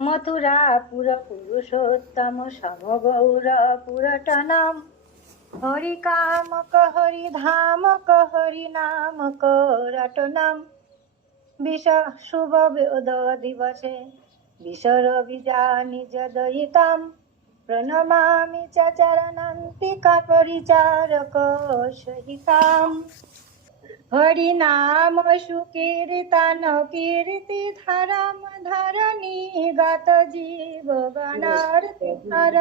মথুরাপুর পুরুষোত্তম সমগৌর পুরটনম। হরি কামক হরি ধামক হরি নামক রটনম। শুভ বেদ দিবসে বিসরবিজানি যদয়িতম। প্রণমামি চ চরণান্তিকা পরিচারক সহিতাম। হরি নাম সুকীর্তন কীর্তি ধরম ধরণী গত জীব গণার্তি হর।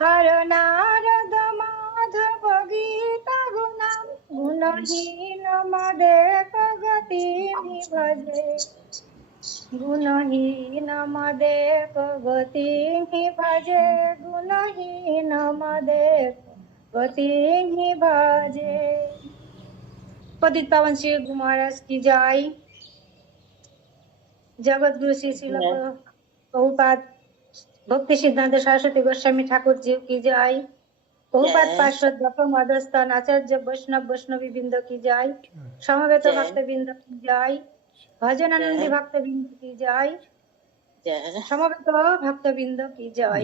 হর নারদ মাধব গীত গুণম গুণহীন মদে গতি ভজে। গুণহীন মদে গতি ভজে। গুণহীন মদে গতি ভজে। पतित पावन श्री गुरु महाराज की जय। जगत गुरु श्री श्रील प्रभुपाद भक्ति सिद्धांत सरस्वती गोस्वामी ठाकुर जी की जय। प्रभुपाद पार्षद गौतम मदस्थान आचार्य वैष्णव वैष्णवी वृंद की जय। समवेत भक्त वृंद की जय। भजनानंदी भक्त वृंद की जय। समवेत भक्त वृंद की जय।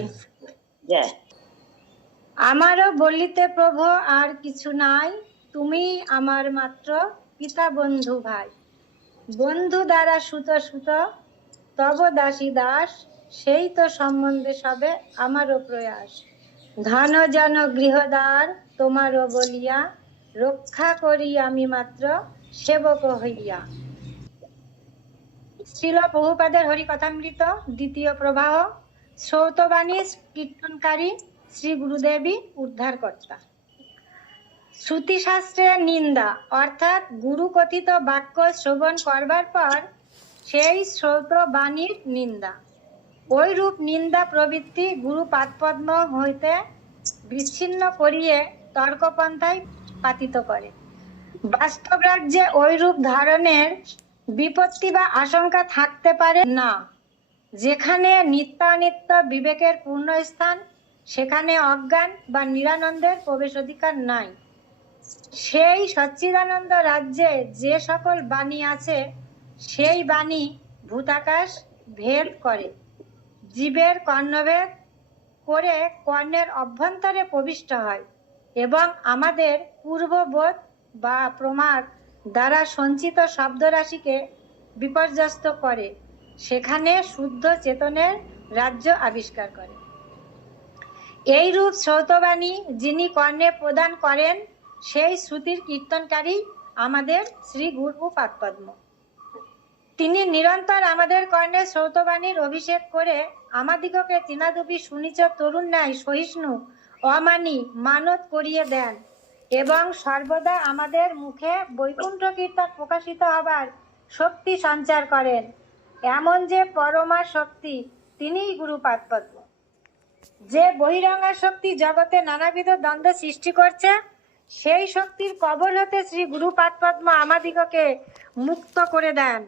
আমারও বলিতে প্রভু আর কিছু নাই, তুমি আমার মাত্র পিতা বন্ধু ভাই। বন্ধু দ্বারা সুত সুত, তব দাসী দাস, সেই তো সম্বন্ধে সবে আমারও প্রয়াস। ধন জন গৃহদ্বার তোমারও বলিয়া, রক্ষা করি আমি মাত্র সেবক হইয়া। শ্রীল প্রভুপাদের হরি কথামৃত দ্বিতীয় প্রবাহ। শ্রৌতবাণী কীর্তনকারী শ্রী গুরুদেবী উদ্ধারকর্তা। শ্রুতিশাস্ত্রের নিন্দা অর্থাৎ গুরু কথিত বাক্য শ্রবণ করবার পর সেই শ্রৌত বাণীর নিন্দা। ওই রূপ নিন্দা প্রবৃত্তি গুরু পাদপদ্ম হইতে বিচ্ছিন্ন করিয়ে তর্কপন্থায় পাতিত করে। বাস্তব রাজ্যে ওই রূপ ধারণের বিপত্তি বা আশঙ্কা থাকতে পারে না। যেখানে নিত্যানিত্য বিবেকের পূর্ণ স্থান, সেখানে অজ্ঞান বা নিরানন্দের প্রবেশ অধিকার নাই। সেই সচ্চিদানন্দ রাজ্যে যে সকল বাণী আছে, সেই বাণী ভূতাকাশ ভেদ করে, জীবের কর্ণভেদ করে কর্ণের অভ্যন্তরে প্রবিষ্ট হয় এবং আমাদের পূর্ববোধ বা প্রমাদ দ্বারা সঞ্চিত শব্দরাশিকে বিপর্যস্ত করে, সেখানে শুদ্ধ চেতনের রাজ্য আবিষ্কার করে। এই রূপ শ্রৌতবাণী যিনি কর্ণে প্রদান করেন, সেই শ্রুতির কীর্তনকারী আমাদের শ্রী গুরু পাদপদ্ম। তিনি নিরন্তর আমাদের কর্ণে শ্রৌতবাণীর অভিষেক করে আমাদিগকে তৃণাদপি সুনিচ তরুণ ন্যায় সহিষ্ণু অমানি মানত করিয়ে দেন এবং সর্বদা আমাদের মুখে বৈকুণ্ঠ কীর্তন প্রকাশিত হবার শক্তি সঞ্চার করেন। এমন যে পরমা শক্তি, তিনিই গুরু পাদপদ্ম। যে বহিরঙ্গা শক্তি জগতে নানাবিধ দ্বন্দ্ব সৃষ্টি করছে, সেই শক্তির কবল হতে শ্রী গুরু পাদপদ্ম আমাদিগকে মুক্ত করে দেন।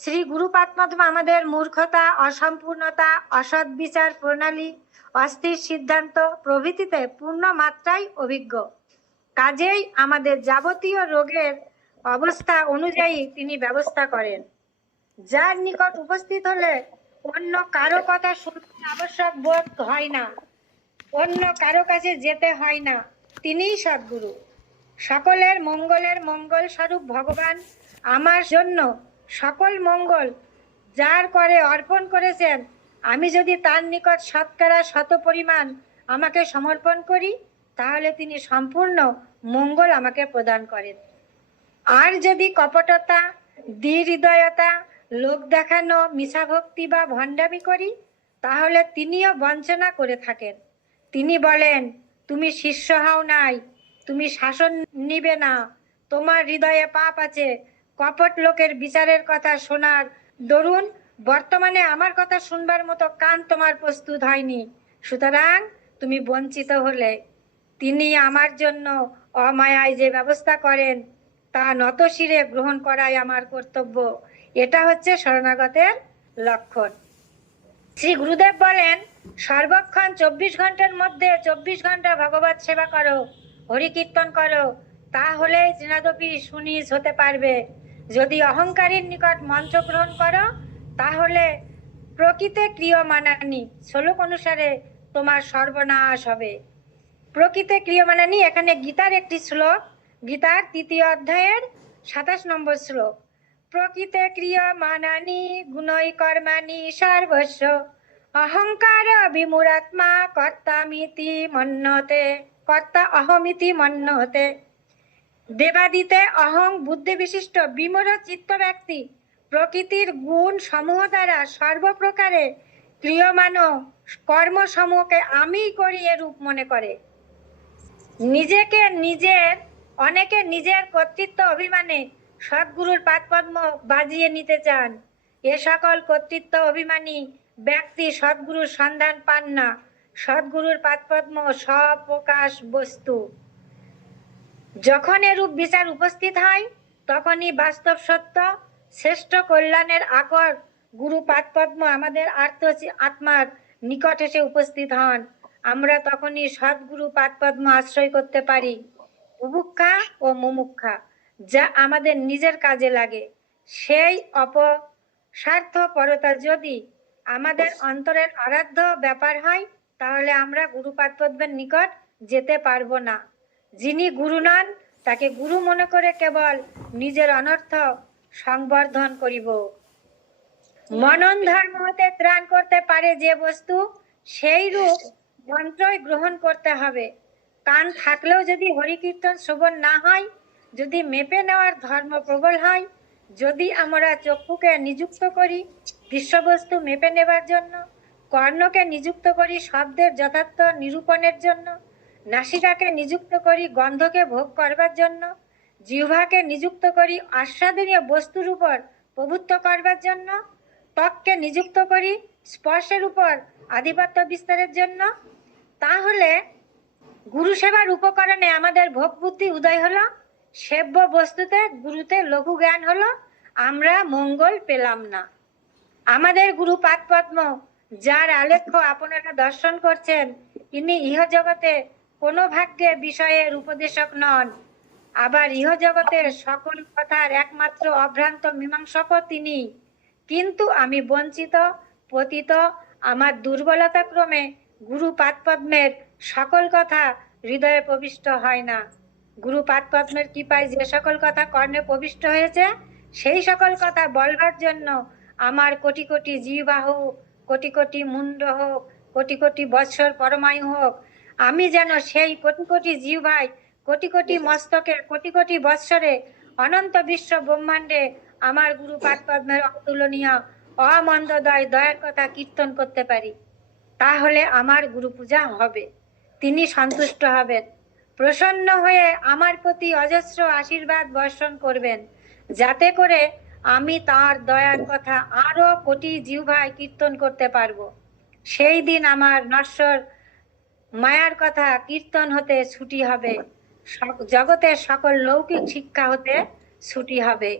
শ্রী গুরু পাদপদ্ম আমাদের মূর্খতা, অসম্পূর্ণতা, অসৎ বিচার প্রণালী, অস্থির সিদ্ধান্ত প্রভৃতিতে পূর্ণ মাত্রায় অভিজ্ঞ। কাজেই আমাদের যাবতীয় রোগের অবস্থা অনুযায়ী তিনি ব্যবস্থা করেন। যার নিকট উপস্থিত হলে অন্য কারো কথা শুনতে আবশ্যক বোধ হয় না, অন্য কারো কাছে যেতে হয় না, তিনিই সদ্গুরু। সকলের মঙ্গলের মঙ্গল স্বরূপ ভগবান আমার জন্য সকল মঙ্গল যার করে অর্পণ করেছেন, আমি যদি তার নিকট শতকরা শত পরিমাণ আমাকে সমর্পণ করি, তাহলে তিনি সম্পূর্ণ মঙ্গল আমাকে প্রদান করেন। আর যদি কপটতা, দ্বিহৃদয়তা, লোক দেখানো, মিছাভক্তি বা ভণ্ডামি করি, তাহলে তিনিও বঞ্চনা করে থাকেন। তিনি বলেন, তুমি শিষ্য হও নাই, তুমি শাসন নিবে না, তোমার হৃদয়ে পাপ আছে, কপট লোকের বিচারের কথা শোনার দরুন বর্তমানে আমার কথা শুনবার মতো কান তোমার প্রস্তুত হয়নি, সুতরাং তুমি বঞ্চিত হলে। তিনি আমার জন্য অমায়ায় যে ব্যবস্থা করেন, তা নতশিরে গ্রহণ করাই আমার কর্তব্য। এটা হচ্ছে শরণাগতের লক্ষণ। শ্রী গুরুদেব বলেন, সর্বক্ষণ 24 ঘন্টার মধ্যে 24 ঘন্টা ভগবত সেবা করো, হরি কীর্তন করো, তাহলে তৃণাদপি সুনিজ হতে পারবে। যদি অহংকারীর নিকট মন্ত্র গ্রহণ করো, তাহলে প্রকৃতে ক্রিয়মানানি, শ্লোক অনুসারে তোমার সর্বনাশ হবে। প্রকৃতে ক্রিয়মানানি এখানে গীতার একটি শ্লোক, গীতার 3য় অধ্যায়ের 27 নম্বর শ্লোক। প্রকৃতে ক্রিয়মানানি গুণৈ কর্মাণি সর্বস্ব অহংকার বিমূঢ়াত্মা কর্তামিতি মন্যতে, কর্তা অহমিতি মন্যতে। দেবাদিতে অহং বুদ্ধি বিশিষ্ট বিমূঢ় চিত্ত ব্যক্তি প্রকৃতির গুণ সমূহ দ্বারা সর্বপ্রকারে ক্রিয়মান কর্মসমূহকে আমিই করি এরূপ মনে করে। অনেকে নিজের কর্তৃত্ব অভিমানে সদ্গুরুর পাদপদ্ম বাজিয়ে নিতে চান। এ সকল কর্তৃত্ব অভিমানী ব্যক্তি সদ্গুরুর সন্ধান পান না। সদ্গুরুর পাদপদ্ম স্বপ্রকাশ বস্তু। যখন এরূপ বিচার উপস্থিত হয় তখনই বাস্তব সত্য শ্রেষ্ঠ কল্যাণের আকর গুরু পাদপদ্ম আমাদের আত্মার নিকট এসে উপস্থিত হন। আমরা তখনই সদ্গুরু পাদপদ্ম আশ্রয় করতে পারি। বুভুক্ষা ও মুমুক্ষা যা আমাদের নিজের কাজে লাগে, সেই অপস্বার্থপরতা যদি আমাদের অন্তরের আরাধ্য ব্যাপার হয় তাহলে আমরা গুরু পাদপদ্মের নিকট যেতে পারবো না। যিনি গুরু নন তাকে গুরু মনে করে কেবল নিজের অনর্থ সংবর্ধন করিব। মনন ধর্ম হতে ত্রাণ করতে পারে যে বস্তু, সেই রূপ মন্ত্রই গ্রহণ করতে হবে। কান থাকলেও যদি হরিকীর্তন শ্রবণ না হয়, যদি মেপে নেওয়ার ধর্ম প্রবল হয়, যদি আমরা চক্ষুকে নিযুক্ত করি দৃশ্যবস্তু মেপে নেবার জন্য, কর্ণকে নিযুক্ত করি শব্দের যথার্থ নিরূপণের জন্য, নাসিকাকে নিযুক্ত করি গন্ধকে ভোগ করবার জন্য, জিহ্বাকে নিযুক্ত করি আস্বাদনীয় বস্তুর উপর প্রভুত্ব করবার জন্য, ত্বককে নিযুক্ত করি স্পর্শের উপর আধিপত্য বিস্তারের জন্য, তাহলে গুরু সেবার উপকরণে আমাদের ভোগ বুদ্ধি উদয় হলো, সেব্য বস্তুতে গুরুতে লঘু জ্ঞান হলো, আমরা মঙ্গল পেলাম না। আমাদের গুরু পাদপদ্ম যার আলেখ্য আপনারা দর্শন করছেন, ইনি ইহজগতে কোনো ভাগ্যে বিষয়ের উপদেশক নন। আবার ইহজগতের সকল কথার একমাত্র অভ্রান্ত মীমাংসকও তিনি। কিন্তু আমি বঞ্চিত, পতিত, আমার দুর্বলতা ক্রমে গুরু পাদপদ্মের সকল কথা হৃদয়ে প্রবিষ্ট হয় না। গুরু পাদপদ্মের কৃপায় যে সকল কথা কর্ণে প্রবিষ্ট হয়েছে, সেই সকল কথা বলবার জন্য আমার কোটি কোটি জিহ্বা হোক, কোটি কোটি মুন্ড হোক, কোটি কোটি বৎসর পরমায়ু হোক, আমি যেন সেই কোটি কোটি জিহ্বায়, কোটি কোটি মস্তকে, কোটি কোটি বৎসরে অনন্ত বিশ্ব ব্রহ্মাণ্ডে আমার গুরু পাদপদ্মের অতুলনীয় অমন্দদয় দয়ার কথা কীর্তন করতে পারি। তাহলে আমার গুরু পূজা হবে, তিনি সন্তুষ্ট হবেন, প্রসন্ন হয়ে আমার প্রতি অজস্র আশীর্বাদ বর্ষণ করবেন, যাতে করে আমি তার দয়ার কথা আরো কোটি জিহ্বায় কীর্তন করতে পারবো। সেই দিন আমার নশ্বর মায়ার কথা কীর্তন হতে ছুটি হবে, জগতের সকল লৌকিক শিক্ষা হতে ছুটি হবে।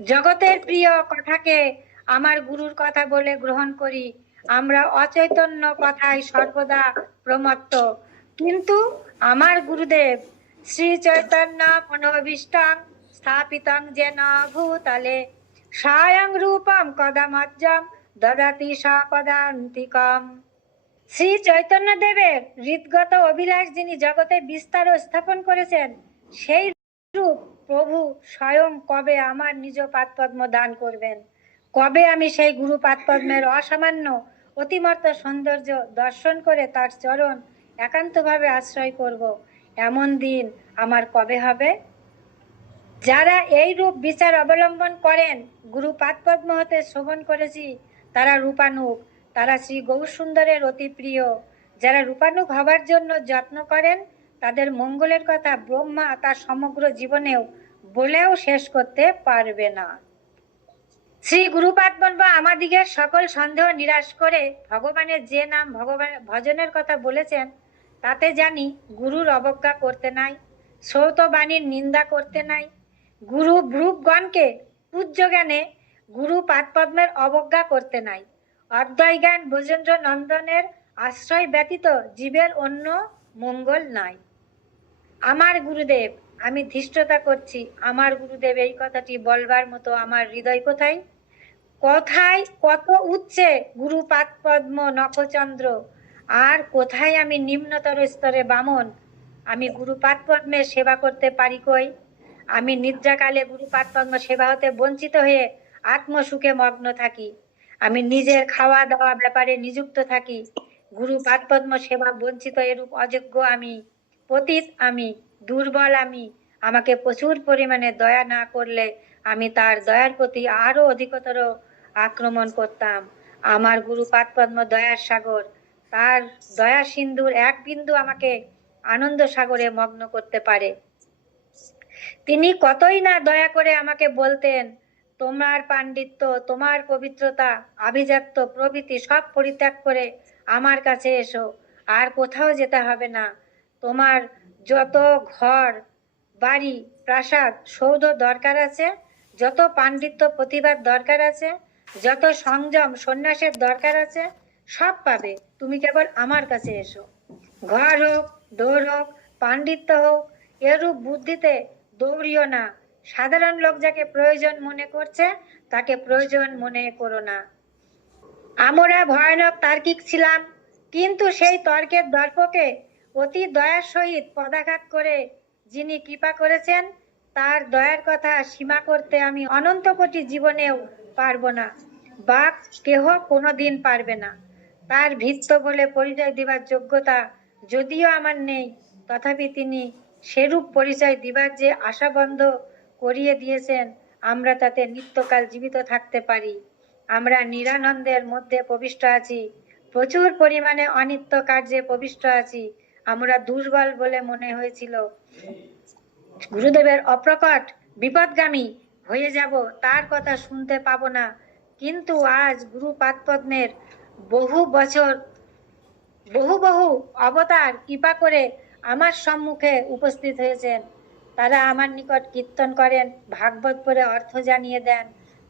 জগতের প্রিয় কথাকে আমার গুরুর কথা বলে গ্রহণ করি, আমরা অচৈতন্য কথায় সর্বদা প্রমত্ত। কিন্তু আমার গুরুদেব শ্রী চৈতন্য মনোভীষ্টং স্থাপিতং যেন ভূতলে স্বয়ং রূপম কদামজ্জম দদাতি সপদান্তিকম। শ্রী চৈতন্য দেবের হৃদগত অভিলাষ যিনি জগতে বিস্তার ও স্থাপন করেছেন, সেই রূপ প্রভু স্বয়ং কবে আমার নিজ পাদপদ্ম দান করবেন, কবে আমি সেই গুরু পাদপদ্মের অসামান্য অতিমর্ত সৌন্দর্য দর্শন করে তার চরণ একান্তভাবে আশ্রয় করব, এমন দিন আমার কবে হবে? যারা এই রূপ বিচার অবলম্বন করেন, গুরু পাদপদ্ম হতে শ্রবণ করেছি, তারা রূপানুগ, তারা শ্রী গৌরসুন্দরের অতি প্রিয়। যারা রূপানুগ হবার জন্য যত্ন করেন, তাদের মঙ্গলের কথা ব্রহ্মা তার সমগ্র জীবনেও বলেও শেষ করতে পারবে না। শ্রী গুরু পাদপদ্ম আমাদিগের সকল সন্দেহ নিরাশ করে ভগবানের যে নাম ভজনের কথা বলেছেন, তাতে জানি গুরুর অবজ্ঞা করতে নাই, শ্রৌত বাণীর নিন্দা করতে নাই, গুরু ভ্রুগণকে পূজ্য জ্ঞানে গুরু পাদপদ্মের অবজ্ঞা করতে নাই, অদ্বয় জ্ঞান ব্রজেন্দ্র নন্দনের আশ্রয় ব্যতীত জীবের অন্য মঙ্গল নাই। আমার গুরুদেব, আমি ধৃষ্টতা করছি, আমার গুরুদেব এই কথাটি বলবার মতো আমার হৃদয় কোথায়? কোথায় কত উচ্চে গুরুপাদ পদ্ম নখচন্দ্র, আর কোথায় আমি নিম্নতর স্তরে বামন। আমি গুরুপাদ পদ্মের সেবা করতে পারি কই? আমি নিদ্রাকালে গুরুপাদ পদ্ম সেবা হতে বঞ্চিত হয়ে আত্মসুখে মগ্ন থাকি। আমি নিজের খাওয়া দাওয়া ব্যাপারে নিযুক্ত থাকি। গুরুপাদ পদ্ম সেবা বঞ্চিত এরূপ অযোগ্য আমি, পতিত আমি, দুর্বল আমি। আমাকে প্রচুর পরিমাণে দয়া না করলে আমি তার দয়ার প্রতি আরো অধিকতর আক্রমণ করতাম। আমার গুরুপাদ পদ্ম দয়ার সাগর, তার দয়া সিন্ধুর এক বিন্দু আমাকে আনন্দ সাগরে মগ্ন করতে পারে। তিনি কতই না দয়া করে আমাকে বলতেন, তোমার পাণ্ডিত্য, তোমার পবিত্রতা, আভিজাত্য প্রভৃতি সব পরিত্যাগ করে আমার কাছে এসো, আর কোথাও যেতে হবে না। তোমার যত ঘর বাড়ি প্রাসাদ সৌধ দরকার আছে, যত পাণ্ডিত্য প্রতিভার দরকার আছে, যত সংযম সন্ন্যাসের দরকার আছে, সব পাবে। তুমি কেবল আমার কাছে এসো। ঘর হোক, দৌড় হোক, পাণ্ডিত্য হোক, এরূপ বুদ্ধিতে দৌড়িও না। সাধারণ লোক যাকে প্রয়োজন মনে করছে তাকে প্রয়োজন মনে করো না। আমরা ভয়ানক তার্কিক ছিলাম, কিন্তু সেই তর্কের দর্পকে অতি দয়ার সহিত পদাঘাত করে যিনি কৃপা করেছেন, তার দয়ার কথা সীমা করতে আমি অনন্ত কোটি জীবনেও পারবো না, বা কেহ কোনোদিন পারবে না। তার ভৃত্য বলে পরিচয় দিবার যোগ্যতা যদিও আমার নেই, তথাপি তিনি সেরূপ পরিচয় দিবার যে আশা বন্ধ করিয়ে দিয়েছেন, আমরা তাতে নিত্যকাল জীবিত থাকতে পারি। আমরা নিরানন্দের মধ্যে প্রবিষ্ট আছি, প্রচুর পরিমাণে অনিত্য কার্যে প্রবিষ্ট আছি। আমরা দুর্বল বলে মনে হয়েছিল, গুরুদেবের অপ্রকট বিপদগামী হয়ে যাব, তার কথা শুনতে পাবো না। কিন্তু আজ গুরুপাদ পদ্মের বহু বছর বহু অবতার কৃপা করে আমার সম্মুখে উপস্থিত হয়েছেন। তারা আমার নিকট কীর্তন করেন, ভাগবত পড়ে অর্থ জানিয়ে দেন।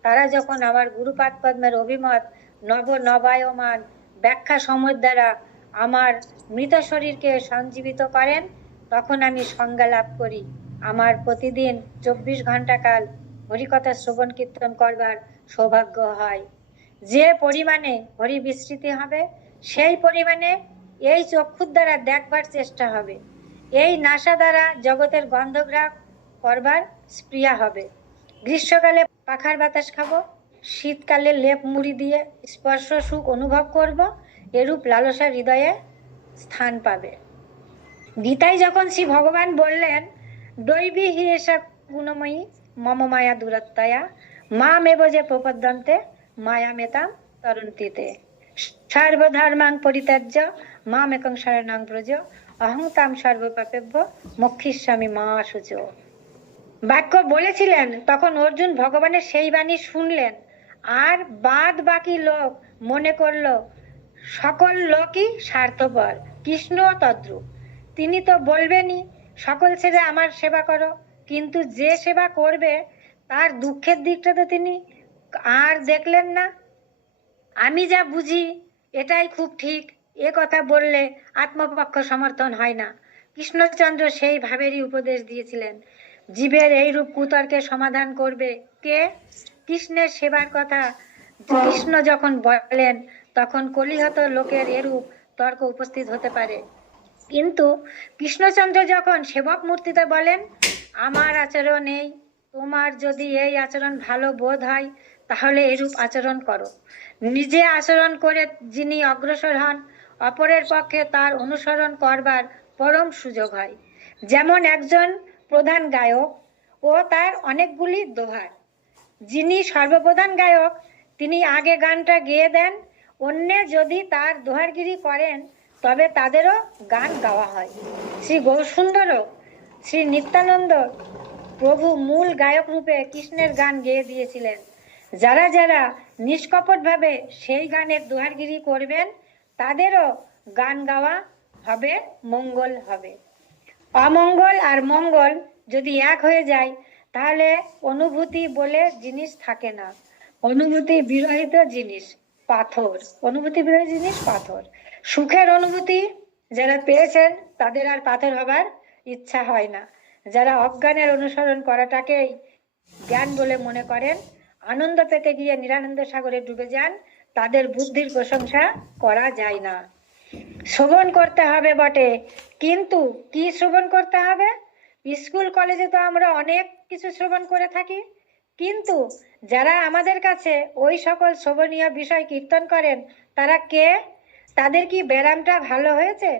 তারা যখন আমার গুরুপাদ পদ্মের অভিমত নবায়মান ব্যাখ্যা সময় দ্বারা আমার মৃত শরীরকে সঞ্জীবিত করেন, তখন আমি সংজ্ঞা লাভ করি। আমার প্রতিদিন 24 ঘন্টা কাল হরিকথা শ্রবণ কীর্তন করবার সৌভাগ্য হয়। যে পরিমাণে হরি বিস্মৃতি হবে, সেই পরিমাণে এই চক্ষুর দ্বারা দেখবার চেষ্টা হবে, এই নাসা দ্বারা জগতের গন্ধগ্রাহ করবার স্প্রিয়া হবে। গ্রীষ্মকালে পাখার বাতাস খাবো, শীতকালে লেপ মুড়ি দিয়ে স্পর্শ সুখ অনুভব করব, এরূপ লালসা হৃদয়ে স্থান পাবে। গীতায় যখন শ্রী ভগবান বললেন, দৈবী হি এসা গুণময়ী মম মায়া দূরত্বয়া মামেব যে প্রপদ্যন্তে মায়া মেতাম তরন্তিতে সর্বধর্মাং পরিত্যাজ্য মামেকং শরণং ব্রজ অহং তাম সর্বপাপেভ্য মোক্ষয়িষ্যামি মা শুচো। বাক্য বলেছিলেন, তখন অর্জুন ভগবানের সেই বাণী শুনলেন, আর বাদ বাকি লোক মনে করল সকল লোকই স্বার্থপর, কৃষ্ণ তদ্রূপ। তিনি তো বলবেনই সকল ছেড়ে আমার সেবা করো, কিন্তু যে সেবা করবে তার দুঃখের দিকটা তো তিনি আর দেখলেন না। আমি যা বুঝি এটাই খুব ঠিক, এ কথা বললে আত্মপক্ষ সমর্থন হয় না। কৃষ্ণচন্দ্র সেই ভাবেরই উপদেশ দিয়েছিলেন। জীবের এইরূপ কুতর্কের সমাধান করবে কে? কৃষ্ণের সেবার কথা কৃষ্ণ যখন বলেন, তখন কলিহত লোকের এরূপ তর্ক উপস্থিত হতে পারে। কিন্তু কৃষ্ণচন্দ্র যখন সেবক মূর্তিতে বলেন, আমার আচরণ এই, তোমার যদি এই আচরণ ভালো বোধ হয় তাহলে এরূপ আচরণ করো। নিজে আচরণ করে যিনি অগ্রসর হন, অপরের পক্ষে তার অনুসরণ করবার পরম সুযোগ হয়। যেমন একজন প্রধান গায়ক ও তার অনেকগুলি দোহার, যিনি সর্বপ্রধান গায়ক তিনি আগে গানটা গেয়ে দেন, অন্যে যদি তার দোহারগিরি করেন তবে তাদেরও গান গাওয়া হয়। শ্রী গৌরসুন্দরও শ্রী নিত্যানন্দ প্রভু মূল গায়ক রূপে কৃষ্ণের গান গেয়ে দিয়েছিলেন। যারা যারা নিষ্কপটভাবে সেই গানের দোহারগিরি করবেন তাদেরও গান গাওয়া হবে, মঙ্গল হবে। অমঙ্গল আর মঙ্গল যদি এক হয়ে যায় তাহলে অনুভূতি বলে জিনিস থাকে না। অনুভূতি বিরহিত জিনিস পাথর, অনুভূতি বিরহিত জিনিস পাথর। সুখের অনুভূতি যারা পেয়েছেন তাদের আর পাথর হবার ইচ্ছা হয় না। যারা অজ্ঞানের অনুসরণ করাটাকেই জ্ঞান বলে মনে করেন, আনন্দ পেতে গিয়ে নিরানন্দ সাগরে ডুবে যান, তাদের বুদ্ধির প্রশংসা করা যায় না। শ্রবণ করতে হবে বটে, কিন্তু কি শ্রবণ করতে হবে? স্কুল কলেজে তো আমরা অনেক কিছু শ্রবণ করে থাকি, কিন্তু যারা আমাদের কাছে ওই সকল শ্রবণীয় বিষয় কীর্তন করেন তারা কে? তাদের কি ব্যায়ামটা ভালো হয়েছে?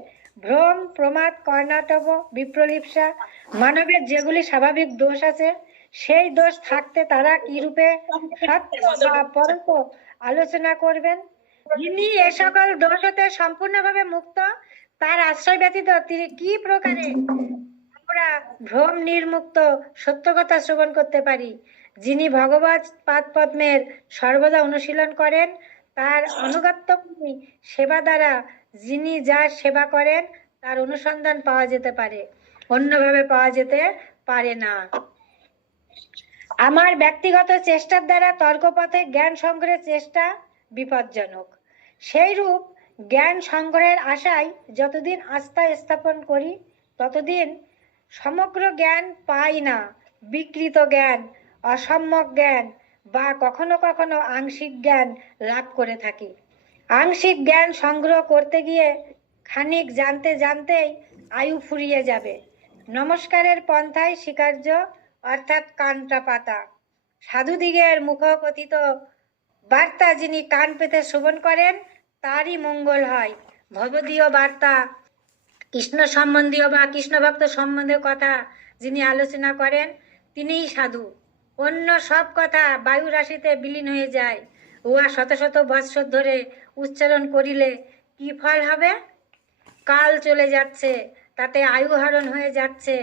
ভ্রম, প্রমাদ, কর্ণাটক, বিপ্রলিপ্সা, মানবের যেগুলি স্বাভাবিক দোষ আছে, সেই দোষ থাকতে তারা কি রূপে সত্য বা পরন্ত আলোচনা করবেন? যিনি এ সকল দোষ হতে সম্পূর্ণভাবে মুক্ত, তার আশ্রয় ব্যতীত তিনি কি প্রকারে আমরা ভ্রম নির্মুক্ত সত্য কথা শ্রবণ করতে পারি? যিনি ভগবৎ পাদ পদ্মের সর্বদা অনুশীলন করেন, তার অনুগত্য সেবা দ্বারা যিনি যার সেবা করেন তার অনুসন্ধান পাওয়া যেতে পারে, অন্যভাবে পাওয়া যেতে পারে না। আমার ব্যক্তিগত চেষ্টার দ্বারা তর্কপথে জ্ঞান সংগ্রহের চেষ্টা বিপজ্জনক। সেই রূপ জ্ঞান সংগ্রহের আশায় যতদিন আস্থা স্থাপন করি ততদিন সমগ্র জ্ঞান পাই না। বিকৃত জ্ঞান, অসম্যক জ্ঞান বা কখনো কখনো আংশিক জ্ঞান লাভ করে থাকি। আংশিক জ্ঞান সংগ্রহ করতে গিয়ে খানিক জানতে জানতেই আয়ু ফুরিয়ে যাবে। নমস্কারের পন্থায় স্বীকার্য, অর্থাৎ কানটা পাতা। সাধুদিগের মুখকথিত বার্তা যিনি কান পেতে শ্রবণ করেন তারই মঙ্গল হয়। ভগবদীয় বার্তা, কৃষ্ণ সম্বন্ধীয় বা কৃষ্ণ ভক্ত সম্বন্ধীয় কথা যিনি আলোচনা করেন তিনিই সাধু। অন্য সব কথা বায়ু রাশিতে বিলীন হয়ে যায়। উহা শত শত বৎসর ধরে উচ্চারণ করিলে কি ফল হবে? কাল চলে যাচ্ছে, তাতে আয়ু হরণ হয়ে যাচ্ছে।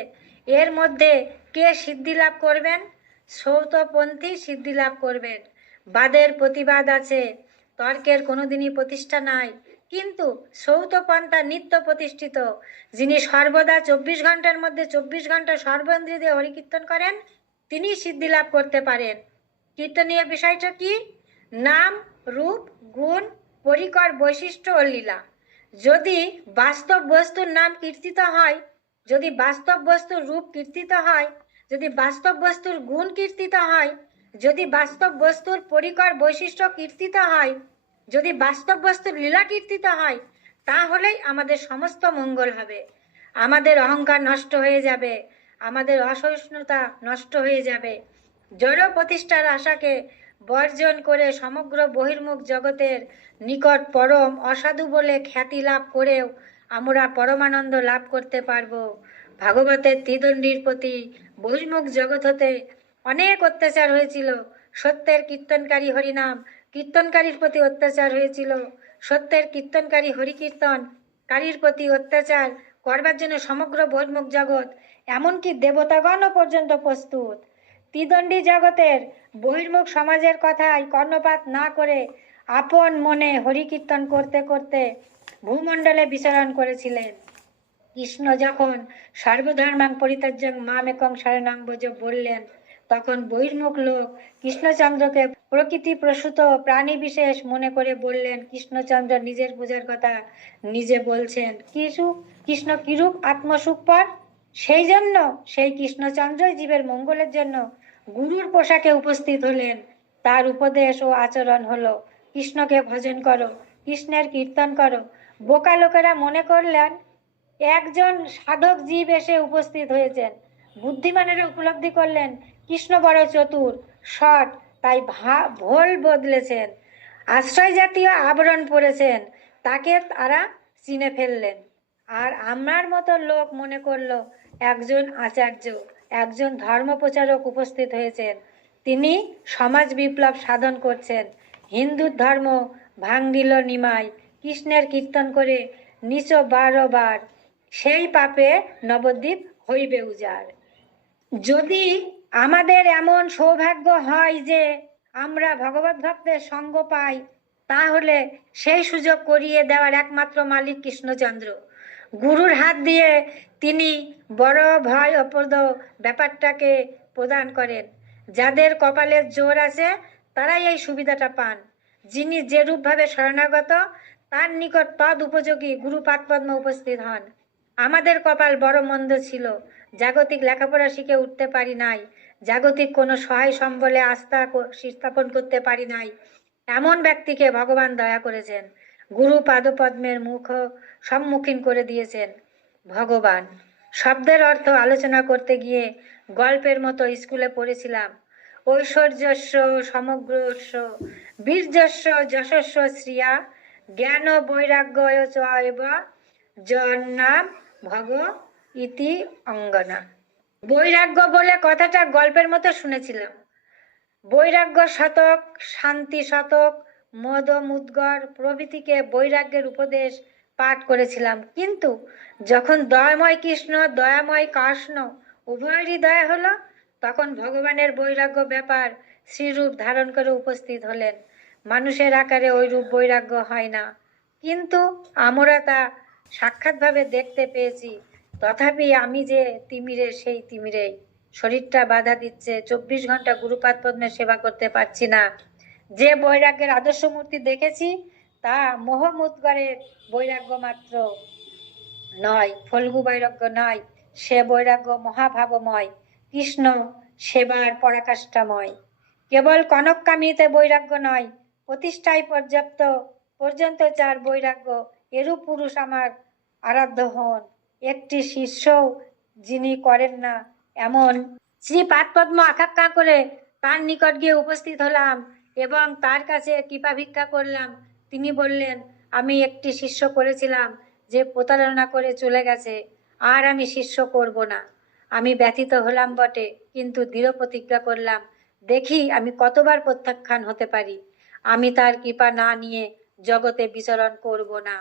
এর মধ্যে কে সিদ্ধি লাভ করবেন? সৌতপন্থী সিদ্ধি লাভ করবেন। বাদের প্রতিবাদ আছে, তর্কের কোনোদিনই প্রতিষ্ঠা নাই, কিন্তু সৌতপন্থা নিত্য প্রতিষ্ঠিত। যিনি সর্বদা 24 ঘন্টার মধ্যে 24 ঘন্টা সর্বেন্দ্রিয় দিয়ে হরিকীর্তন করেন তিনি সিদ্ধি লাভ করতে পারেন। কীর্তনীয় বিষয়টা কি? নাম, রূপ, গুণ, পরিকর, বৈশিষ্ট্য ও লীলা। যদি বাস্তব বস্তুর নাম কীর্তিত হয়, যদি বাস্তব বস্তুর রূপ কীর্তিত হয়, যদি বাস্তব বস্তুর গুণ কীর্তিত হয়, যদি বাস্তব বস্তুর পরিকর বৈশিষ্ট্য কীর্তিত হয়, যদি বাস্তব বস্তুর লীলা কীর্তিত হয়, তাহলেই আমাদের সমস্ত মঙ্গল হবে। আমাদের অহংকার নষ্ট হয়ে যাবে, আমাদের অসহিষ্ণুতা নষ্ট হয়ে যাবে। জড় প্রতিষ্ঠার আশাকে বর্জন করে সমগ্র বহির্মুখ জগতের নিকট পরম অসাধু বলে খ্যাতি লাভ করেও আমরা পরমানন্দ লাভ করতে পারব। ভাগবতের ত্রিদণ্ডীর প্রতি বহির্মুখ জগৎ হতে অনেক অত্যাচার হয়েছিল। সত্যের কীর্তনকারী হরিনাম কীর্তনকারীর প্রতি অত্যাচার হয়েছিল। সত্যের কীর্তনকারী হরিকীর্তনকারীর প্রতি অত্যাচার করবার জন্য সমগ্র বহির্মুখ জগৎ, এমনকি দেবতাগণও পর্যন্ত প্রস্তুত। ত্রিদণ্ডী জগতের বহির্মুখ সমাজের কথায় কর্ণপাত না করে আপন মনে হরিকীর্তন করতে করতে ভূমণ্ডলে বিচরণ করেছিলেন। কৃষ্ণ যখন সর্বধর্মাং পরিত্যাজ্যং মামেকং শরণং ব্রজ বললেন, তখন বহির্মুখ লোক কৃষ্ণচন্দ্রকে প্রকৃতি প্রসূত প্রাণী বিশেষ মনে করে বললেন, কৃষ্ণচন্দ্র নিজের পূজার কথা নিজে বলছেন, কৃষ্ণ কিরূপ আত্মসুখপর। সেই জন্য সেই কৃষ্ণচন্দ্রই জীবের মঙ্গলের জন্য গুরুর পোশাকে উপস্থিত হলেন। তার উপদেশ ও আচরণ হলো, কৃষ্ণকে ভজন করো, কৃষ্ণের কীর্তন করো। বোকা লোকেরা মনে করলেন একজন সাধক জীব এসে উপস্থিত হয়েছেন। বুদ্ধিমানেরা উপলব্ধি করলেন কৃষ্ণ বড় চতুর, সৎ, তাই ভোল বদলেছেন, আশ্রয় জাতীয় আবরণ পরেছেন, তাকে তারা চিনে ফেললেন। আর আমার মতো লোক মনে করলো একজন আচার্য, একজন ধর্মপ্রচারক উপস্থিত হয়েছেন, তিনি সমাজ বিপ্লব সাধন করছেন। হিন্দুর ধর্ম ভাঙ্গিল নিমাই, কৃষ্ণের কীর্তন করে নিচ 12 বার, সেই পাপে নবদ্বীপ হইবে উজাড়। যদি আমাদের এমন সৌভাগ্য হয় যে আমরা ভগবত ভক্তের সঙ্গ পাই, তাহলে সেই সুযোগ করিয়ে দেওয়ার একমাত্র মালিক কৃষ্ণচন্দ্র। গুরুর হাত দিয়ে তিনি বড় ভয় অপদ ব্যাপারটাকে প্রদান করেন। যাদের কপালের জোর আছে তারাই এই সুবিধাটা পান। যিনি যেরূপভাবে শরণাগত তার নিকট পদ উপযোগী গুরু পাদপদ্ম উপস্থিত হন। আমাদের কপাল বড় মন্দ ছিল, জাগতিক লেখাপড়া শিখে উঠতে পারি নাই, জাগতিক কোনো সহায় সম্বলে আস্থা স্থাপন করতে পারি নাই, এমন ব্যক্তিকে ভগবান দয়া করেছেন, গুরু পাদপদ্মের মুখ সম্মুখীন করে দিয়েছেন। ভগবান শব্দের অর্থ আলোচনা করতে গিয়ে গল্পের মতো স্কুলে পড়েছিলাম। ঐশ্বর্যস্য সমগ্রস্য বীর্যস্য যশস্য শ্রিয়া জ্ঞান বৈরাগ্য চ এব জন্নাম ভগ ইতি অঙ্গনা। বৈরাগ্য বলে কথাটা গল্পের মতো শুনেছিলাম। বৈরাগ্য শতক, শান্তি শতক, মদ মুদ্গর প্রভৃতিকে বৈরাগ্যের উপদেশ পাঠ করেছিলাম, কিন্তু যখন দয়াময় কৃষ্ণ দয়াময় কৃষ্ণ উভয়েরই দয়া হলো, তখন ভগবানের বৈরাগ্য ব্যাপার শ্রীরূপ ধারণ করে উপস্থিত হলেন। মানুষের আকারে ওই রূপ বৈরাগ্য হয় না, কিন্তু আমরা তা সাক্ষাৎভাবে দেখতে পেয়েছি। তথাপি আমি যে তিমিরে সেই তিমিরেই, শরীরটা বাধা দিচ্ছে, 24 ঘন্টা গুরুপাদ পদ্মের সেবা করতে পারছি না। যে বৈরাগ্যের আদর্শ মূর্তি দেখেছি তা মোহমুদ্গরের বৈরাগ্য মাত্র নয়, ফল্গু বৈরাগ্য নয়, সে বৈরাগ্য মহাভাবময়, কৃষ্ণ সেবার পরাকাষ্ঠাময়। কেবল কনককামিতে বৈরাগ্য নয়, প্রতিষ্ঠায় পর্যন্ত যার বৈরাগ্য, এরূপ পুরুষ আমার আরাধ্য হন। একটি শিষ্যও যিনি করেন না এমন শ্রীপাদপদ্ম আকাঙ্ক্ষা করে তার নিকট গিয়ে উপস্থিত হলাম এবং তার কাছে কৃপা ভিক্ষা করলাম। তিনি বললেন, আমি একটি শিষ্য করেছিলাম যে প্রতারণা করে চলে গেছে, আর আমি শিষ্য করব না। আমি ব্যথিত হলাম বটে, কিন্তু দৃঢ় প্রতিজ্ঞা করলাম, দেখি আমি কতবার প্রত্যাখ্যান হতে পারি। আমি তার কৃপা না নিয়ে জগতে বিচরণ করব না।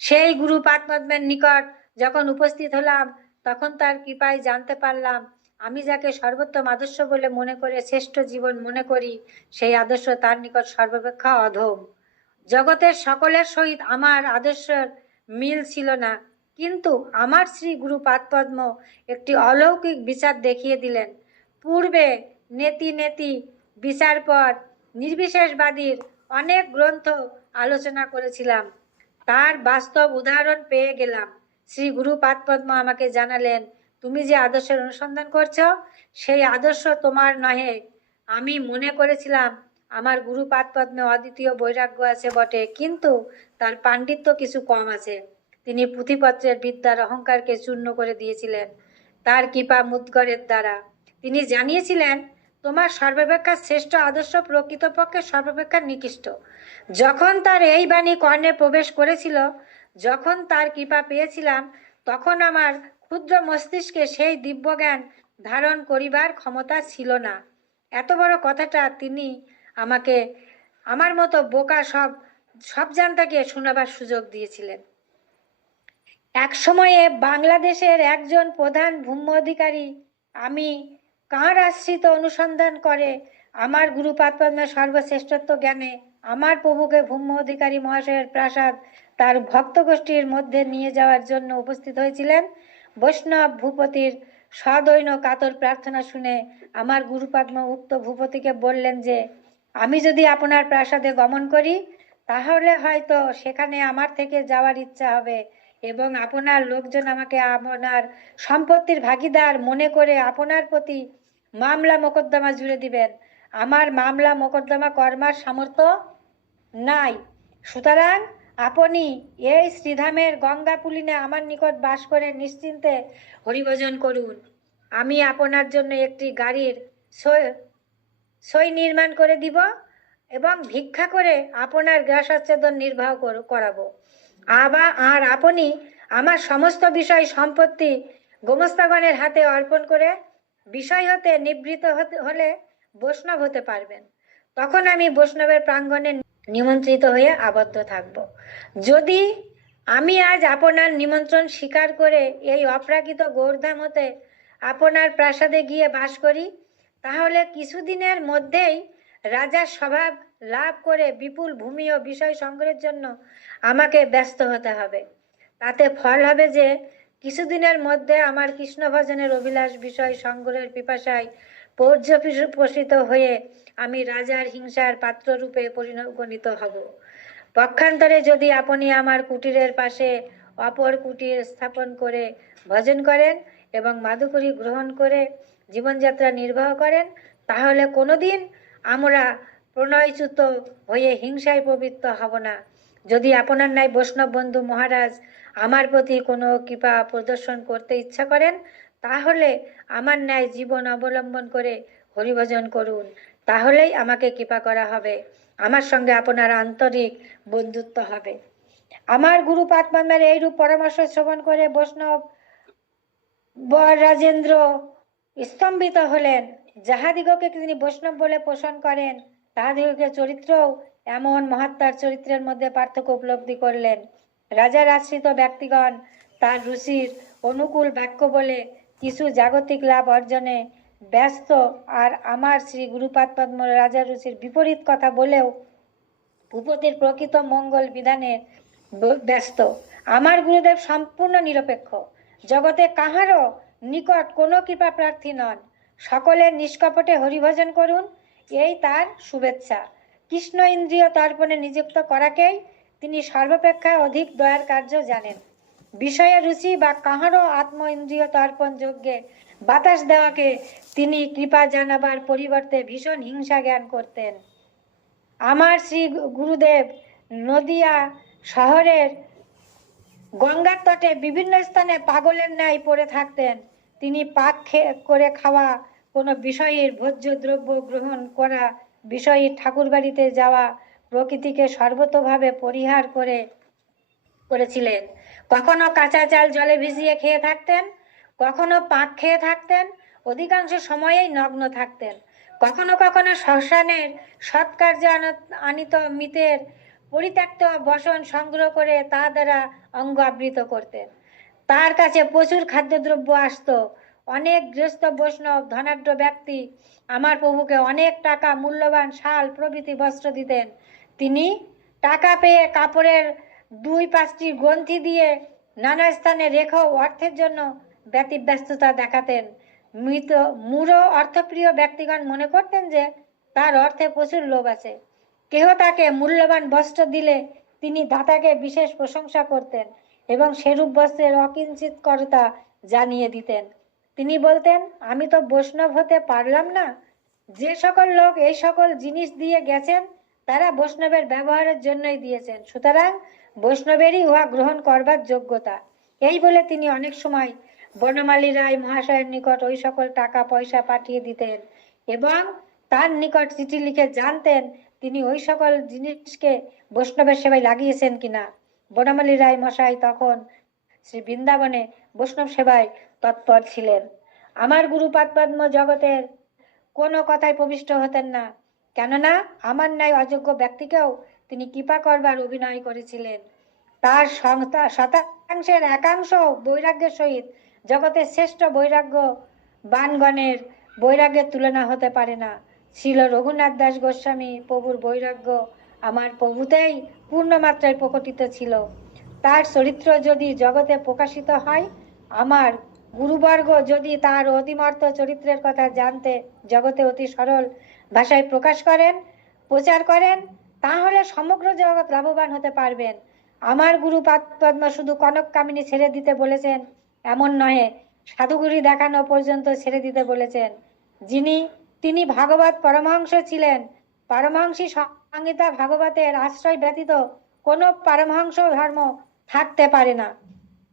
সেই গুরু পাদপদ্মের নিকট যখন উপস্থিত হলাম, তখন তার কৃপায় জানতে পারলাম, আমি যাকে সর্বোত্তম আদর্শ বলে মনে করে শ্রেষ্ঠ জীবন মনে করি, সেই আদর্শ তার নিকট সর্বাপেক্ষা অধম। জগতের সকলের সহিত আমার আদর্শের মিল ছিল না, কিন্তু আমার শ্রী গুরু পাদপদ্ম একটি অলৌকিক বিচার দেখিয়ে দিলেন। পূর্বে নেতি নেতি বিচার পর নির্বিশেষবাদীর অনেক গ্রন্থ আলোচনা করেছিলাম, তার বাস্তব উদাহরণ পেয়ে গেলাম। শ্রী গুরু পাদপদ্ম আমাকে জানালেন, তুমি যে আদর্শের অনুসন্ধান করছো সেই আদর্শ তোমার নহে। আমি মনে করেছিলাম আমার গুরু পাদপদ্মে অদ্বিতীয় বৈরাগ্য আছে বটে, কিন্তু তার পাণ্ডিত্য কিছু কম আছে। তিনি পুঁথিপত্রের বিদ্যার অহংকারকে চূর্ণ করে দিয়েছিলেন তার কৃপা মুদ্গরের দ্বারা। তিনি জানিয়েছিলেন, তোমার সর্বাপেক্ষা শ্রেষ্ঠ আদর্শ প্রকৃতপক্ষে সর্বাপেক্ষা নিকৃষ্ট। যখন তার এই বাণী কর্ণে প্রবেশ করেছিল, যখন তার কৃপা পেয়েছিলাম, তখন আমার ক্ষুদ্র মস্তিষ্কে সেই দিব্যজ্ঞান ধারণ করিবার ক্ষমতা ছিল না। এত বড় কথাটা তিনি আমাকে আমার মতো বোকা সব জানতাকে শোনাবার সুযোগ দিয়েছিলেন। এক সময়ে বাংলাদেশের একজন প্রধান ভূম্য অধিকারী আমি কার আশ্রিত অনুসন্ধান করে আমার গুরু পাদপদ্মের সর্বশ্রেষ্ঠত্ব জ্ঞানে আমার প্রভুকে ভূম্য অধিকারী মহাশয়ের প্রাসাদ তার ভক্ত গোষ্ঠীর মধ্যে নিয়ে যাওয়ার জন্য উপস্থিত হয়েছিলেন। বৈষ্ণব ভূপতির সদৈন্য কাতর প্রার্থনা শুনে আমার গুরুপাদ্ম উক্ত ভূপতিকে বললেন যে, আমি যদি আপনার প্রাসাদে গমন করি, তাহলে হয়তো সেখানে আমার থেকে যাওয়ার ইচ্ছা হবে এবং আপনার লোকজন আমাকে আপনার সম্পত্তির ভাগিদার মনে করে আপনার প্রতি মামলা মোকদ্দমা জুড়ে দিবেন। আমার মামলা মোকদ্দমা করবার সামর্থ্য নাই, সুতরাং আপনি এই শ্রীধামের গঙ্গা পুলিনে আমার নিকট বাস করে নিশ্চিন্তে হরিভজন করুন। আমি আপনার জন্য একটি গাড়ির সই নির্মাণ করে দিব এবং ভিক্ষা করে আপনার গ্রাসচ্ছেদন নির্বাহ করাবো। আর আপনি আমার সমস্ত বিষয় সম্পত্তি গোমস্তাগণের হাতে অর্পণ করে বিষয় হতে নিবৃত হলে বৈষ্ণব হতে পারবেন। তখন আমি বৈষ্ণবের প্রাঙ্গণে নিমন্ত্রিত হয়ে আবদ্ধ থাকব। যদি আমি আজ আপনার নিমন্ত্রণ স্বীকার করে এই অপ্রাকৃত গৌরধাম হতে আপনার প্রাসাদে গিয়ে বাস করি, তাহলে কিছুদিনের মধ্যেই রাজার স্বভাব লাভ করে বিপুল ভূমি ও বিষয় সংগ্রহের জন্য আমাকে ব্যস্ত হতে হবে। তাতে ফল হবে যে কিছুদিনের মধ্যে আমার কৃষ্ণ ভজনের অভিলাষ বিষয় সংগ্রহের পিপাসায় পর্যপোষিত হয়ে আমি রাজার হিংসার পাত্ররূপে পরিগণিত হব। পক্ষান্তরে যদি আপনি আমার কুটিরের পাশে অপর কুটির স্থাপন করে ভজন করেন এবং মাদুকরি গ্রহণ করে জীবনযাত্রা নির্বাহ করেন, তাহলে কোনোদিন আমরা প্রণয়চ্যুত হয়ে হিংসায় প্রবৃত্ত হব না। যদি আপনার ন্যায় বৈষ্ণব বন্ধু মহারাজ আমার প্রতি কোনো কৃপা প্রদর্শন করতে ইচ্ছা করেন, তাহলে আমার ন্যায় জীবন অবলম্বন করে হরিভজন করুন, তাহলেই আমাকে কৃপা করা হবে, আমার সঙ্গে আপনার আন্তরিক বন্ধুত্ব হবে। আমার গুরু পাদপদ্মের এইরূপ পরামর্শ শ্রবণ করে বৈষ্ণব বর রাজেন্দ্র স্তম্ভিত হলেন। যাহাদিগকে তিনি বৈষ্ণব বলে পোষণ করেন, তাহাদিগকে চরিত্রও এমন মহাত্মার চরিত্রের মধ্যে পার্থক্য উপলব্ধি করলেন। রাজার আশ্রিত ব্যক্তিগণ তার রুচির অনুকূল বাক্য বলে কিছু জাগতিক লাভ অর্জনে ব্যস্ত, আর আমার শ্রী গুরুপাদ পদ্ম রাজার রুচির বিপরীত কথা বলেও ভূপতির প্রকৃত মঙ্গল বিধানে ব্যস্ত। আমার গুরুদেব সম্পূর্ণ নিরপেক্ষ, জগতে কাহারও নিকট কোনো কৃপা প্রার্থী নন, সকলের নিষ্কপটে হরিভজন করুন, এই তার শুভেচ্ছা। কৃষ্ণ ইন্দ্রিয় তর্পণে নিযুক্ত করাকেই তিনি সর্বাপেক্ষা অধিক দয়ার কার্য জানেন। বিষয়ে রুচি বা কাহারও আত্ম ইন্দ্রিয় তর্পণ যজ্ঞে বাতাস দেওয়াকে তিনি কৃপা জানাবার পরিবর্তে ভীষণ হিংসা জ্ঞান করতেন। আমার শ্রী গুরুদেব নদিয়া শহরের গঙ্গার তটে বিভিন্ন স্থানে পাগলের ন্যায় পড়ে থাকতেন। তিনি পাক করে খাওয়া, কোনো বিষয়ের ভোজ্য দ্রব্য গ্রহণ করা, বিষয়ের ঠাকুর বাড়িতে যাওয়া প্রকৃতিকে সর্বতোভাবে পরিহার করেছিলেন। কখনো কাঁচা চাল জলে ভিজিয়ে খেয়ে থাকতেন, কখনো পাক খেয়ে থাকতেন, অধিকাংশ সময়েই নগ্ন থাকতেন। কখনো কখনো শ্মশানের সৎকার্য আনিত মৃতের পরিত্যক্ত বসন সংগ্রহ করে তা দ্বারা অঙ্গ আবৃত করতেন। তার কাছে প্রচুর খাদ্যদ্রব্য আসত। অনেক গৃহস্থ বৈষ্ণব ধনাঢ্য ব্যক্তি আমার প্রভুকে অনেক টাকা, মূল্যবান শাল প্রভৃতি বস্ত্র দিতেন। তিনি টাকা পেয়ে কাপড়ের 2-5টি গ্রন্থি দিয়ে নানা স্থানে রেখেও অর্থের জন্য ব্যতিব্যস্ততা দেখাতেন। মূঢ় অর্থপ্রিয় ব্যক্তিগণ মনে করতেন যে তার অর্থে প্রচুর লোভ আছে। কেহ তাকে মূল্যবান বস্ত্র দিলে তিনি দাতাকে বিশেষ প্রশংসা করতেন এবং সেরূপ বস্ত্রের অকিঞ্চিতকরতা জানিয়ে দিতেন। তিনি বলতেন, আমি তো বৈষ্ণব হতে পারলাম না, যে সকল লোক এই সকল জিনিস দিয়ে গেছেন তারা বৈষ্ণবের ব্যবহারের জন্যই দিয়েছেন, সুতরাং বৈষ্ণবেরই উহা গ্রহণ করবার যোগ্যতা। এই বলে তিনি অনেক সময় বনমালী রায় মহাশয়ের নিকট ওই সকল টাকা পয়সা পাঠিয়ে দিতেন এবং তার নিকট চিঠি লিখে জানতেন তিনি ওই সকল জিনিসকে বৈষ্ণবের সেবায় লাগিয়েছেন কিনা। বনমালী রায় মশাই তখন শ্রী বৃন্দাবনে বৈষ্ণব সেবায় তৎপর ছিলেন। আমার গুরুপাদ পদ্ম জগতের কোনো কথায় প্রবিষ্ট হতেন না, কেননা আমার ন্যায় অযোগ্য ব্যক্তিকেও তিনি কৃপা করবার অভিনয় করেছিলেন। তার শতাংশের একাংশ বৈরাগ্যের সহিত জগতের শ্রেষ্ঠ বৈরাগ্য বানগণের বৈরাগ্যের তুলনা হতে পারে না। ছিল রঘুনাথ দাস গোস্বামী প্রভুর বৈরাগ্য আমার প্রভুতেই পূর্ণমাত্রায় প্রকটিত ছিল। তার চরিত্র যদি জগতে প্রকাশিত হয়, আমার গুরুবর্গ যদি তার অতিমর্থ চরিত্রের কথা জানতে জগতে অতি সরল ভাষায় প্রকাশ করেন, প্রচার করেন, তাহলে সমগ্র জগৎ লাভবান হতে পারবেন। আমার গুরু পদ্ম শুধু কনক কামিনী ছেড়ে দিতে বলেছেন এমন নহে, সাধুগুরি দেখানো পর্যন্ত ছেড়ে দিতে বলেছেন। তিনি ভাগবত পরমহংস ছিলেন। পারমহংসী সংহিতা ভাগবতের আশ্রয় ব্যতীত কোনো পারমহংস ধর্ম থাকতে পারে না।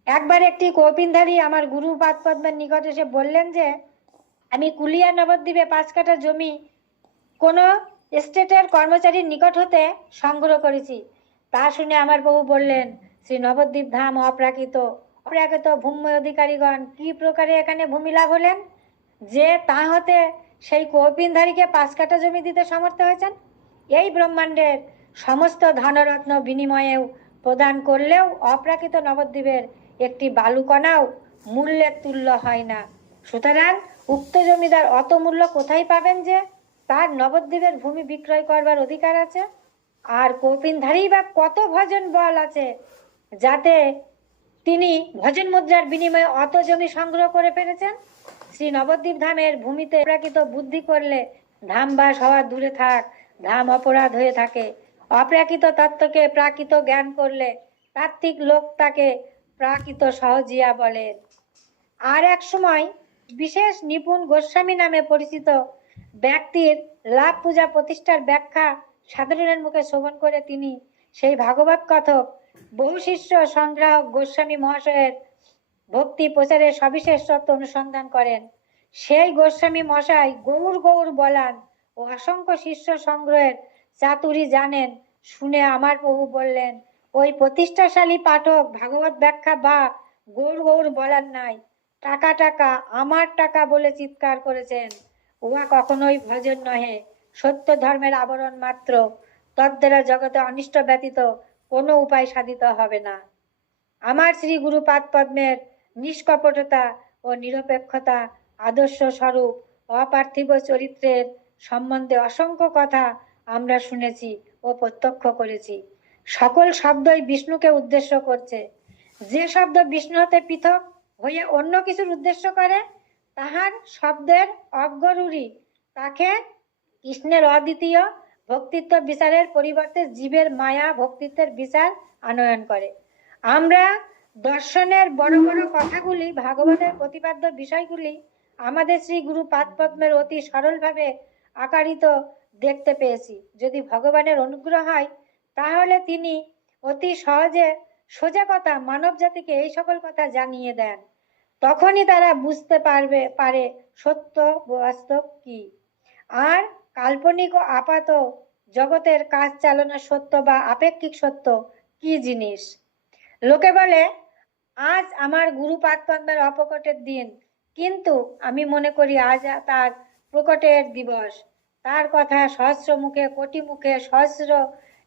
একবার একটি কৌপিনধারী আমার গুরু পদ্মের নিকট এসে বললেন যে আমি কুলিয়া নবদ্বীপে 5 কাঠা জমি কোনো এস্টেটের কর্মচারীর নিকট হতে সংগ্রহ করেছি। তা শুনে আমার প্রভু বললেন, শ্রী নবদ্বীপ ধাম অপ্রাকৃত ভূম্য অধিকারীগণ কি প্রকারে এখানে ভূমি লাভ হলেন যে তা হতে সেই কৌপিনধারীকে 5 কাঠা জমি দিতে সমর্থ হয়েছেন? এই ব্রহ্মাণ্ডের সমস্ত ধনরত্ন বিনিময়েও প্রদান করলেও অপ্রাকৃত নবদ্বীপের একটি বালুকণাও মূল্যের তুল্য হয় না। সুতরাং উক্ত জমিদার অত মূল্য কোথায় পাবেন যে তার নবদ্বীপের ভূমি বিক্রয় করবার অধিকার আছে? আর কৌপিনধারী বা কত ভজন বল আছে যাতে তিনি ভজন মুদ্রার বিনিময়ে অত জমি সংগ্রহ করে ফেলেছেন? শ্রী নবদ্বীপ ধামের ভূমিতে প্রাকৃত বুদ্ধি করলে ধামবাস হওয়া দূরে থাক, ধাম অপরাধ হয়ে থাকে। অপ্রাকৃত তত্ত্বকে প্রাকৃত জ্ঞান করলে তাত্ত্বিক লোক তাকে প্রাকৃত সহজিয়া বলেন। আর এক সময় বিশেষ নিপুণ গোস্বামী নামে পরিচিত ব্যক্তির লাভ পূজা প্রতিষ্ঠার ব্যাখ্যা সাধারণের মুখে শ্রবণ করে তিনি সেই ভাগবত কথক বহু শিষ্য সংগ্রাহক গোস্বামী মহাশয়ের ভক্তি প্রচারের সবিশেষ তত্ত্ব অনুসন্ধান করেন। সেই গোস্বামী মশাই গৌর গৌর বলান ও অসংখ্য শিষ্য সংগ্রহের চাতুরি জানেন শুনে আমার প্রভু বললেন, ওই প্রতিষ্ঠাশালী পাঠক ভাগবত ব্যাখ্যা বা গৌর গৌর বলার নাই, টাকা টাকা আমার টাকা বলে চিৎকার করেছেন। উহা কখনোই ভজন নহে, সত্য ধর্মের আবরণ মাত্র। তদ্দ্বারা জগতে অনিষ্ট ব্যতীত কোনো উপায় সাধিত হবে না। আমার শ্রী গুরু পাদ পদ্মের নিষ্কপটতা ও নিরপেক্ষতা, আদর্শ স্বরূপ অপার্থিব চরিত্রের সম্বন্ধে অসংখ্য কথা আমরা শুনেছি ও প্রত্যক্ষ করেছি। সকল শব্দই বিষ্ণুকে উদ্দেশ্য করছে। যে শব্দ বিষ্ণু হতে পৃথক হয়ে অন্য কিছুর উদ্দেশ্য করে, তাহার শব্দের অজ্ঞরূঢ়ী তাকে কৃষ্ণের অদ্বিতীয় ভক্তিত্ব বিচারের পরিবর্তে জীবের মায়া ভক্তিত্বের বিচার আনয়ন করে। আমরা দর্শনের বড় বড় কথাগুলি, ভাগবতের প্রতিপাদ্য বিষয়গুলি আমাদের শ্রী গুরু পাদ পদ্মের অতি সরলভাবে আকারিত দেখতে পেয়েছি। যদি ভগবানের অনুগ্রহ হয় তাহলে তিনি অতি সহজে সোজা কথা মানব জাতিকে এই সকল কথা জানিয়ে দেন। তখনই তারা বুঝতে পারে সত্য বাস্তব কি, আর কাল্পনিক ও আপাত জগতের কাজ চালানোর সত্য বা আপেক্ষিক সত্য কি জিনিস। লোকে বলে আজ আমার গুরু পাদ পদ্মের অপ্রকটের দিন, কিন্তু আমি মনে করি আজ তার প্রকটের দিবস। তার কথা সহস্র মুখে সহস্র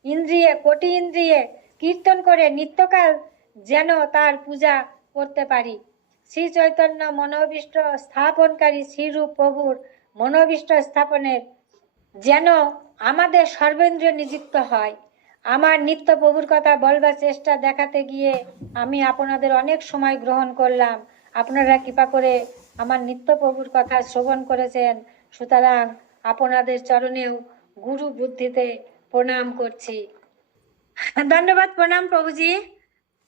ইন্দ্রিয়ে কোটি ইন্দ্রিয়ে কীর্তন করে নিত্যকাল যেন তার পূজা করতে পারি। শ্রী চৈতন্য মনোভীষ্ট স্থাপনকারী শ্রীরূপ প্রভুর মনোভীষ্ট স্থাপনের যেন আমাদের সর্বেন্দ্রিয় নিযুক্ত হয়। আমার নিত্য প্রভুর কথা বলবার চেষ্টা দেখাতে গিয়ে আমি আপনাদের অনেক সময় গ্রহণ করলাম। আপনারা কৃপা করে আমার নিত্য প্রভুর কথা শ্রবণ করেছেন, সুতরাং আপনাদের চরণেও গুরু বুদ্ধিতে প্রণাম করছি। ধন্যবাদ, প্রণাম প্রভুজি।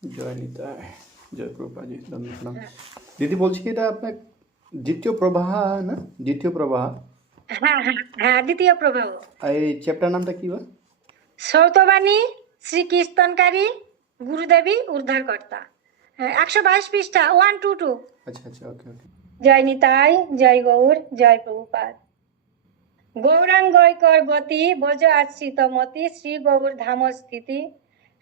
জয় নিতাই, জয় প্রভুপাজি, প্রণাম। দিদি বলছি কি এটা আপনার দ্বিতীয় প্রবাহ না? দ্বিতীয় প্রবাহ? হ্যাঁ হ্যাঁ হ্যাঁ, দ্বিতীয় প্রবাহ। এই চ্যাপ্টার নামটা কি বা? সৌতবাণী শ্রী কীর্তনকারী গুরুদেবী উদ্ধারকর্তা, 122 পৃষ্ঠা, 122। আচ্ছা আচ্ছা, ওকে ওকে। জয় নিতাই, জয় গৌর, জয় প্রভুপাদ। গৌরাঙ্গৈকর গতি বোজ আশ্রিত মতি, শ্রী গৌর ধাম স্থিতি,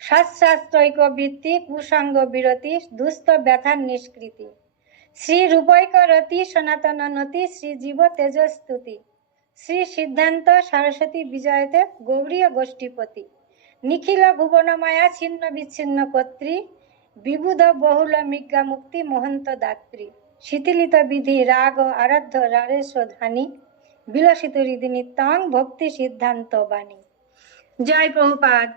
সৎশাস্ত্রৈক বৃত্তি, কুসঙ্গ বিরতি, দুস্থ ব্যথার নিষ্কৃতি, শ্রী রূপৈক রতি, সনাতন নতি, শ্রী জীব তেজস্তুতি, শ্রী সিদ্ধান্ত সরস্বতী বিজয়তে গৌরীয় গোষ্ঠীপতি, নিখিল ভুবন মায়া ছিন্ন বিচ্ছিন্ন কর্ত্রী, বিবুধ বহুল মৃজ্ঞা মুক্তি মহন্ত দাত্রী, শিথিলিত বিধি রাগ আরাধ্য রারেশ ধানী, বিলাসিত হৃদি নিত্যাং ভক্তি সিদ্ধান্ত বাণী। জয় প্রভুপাদ।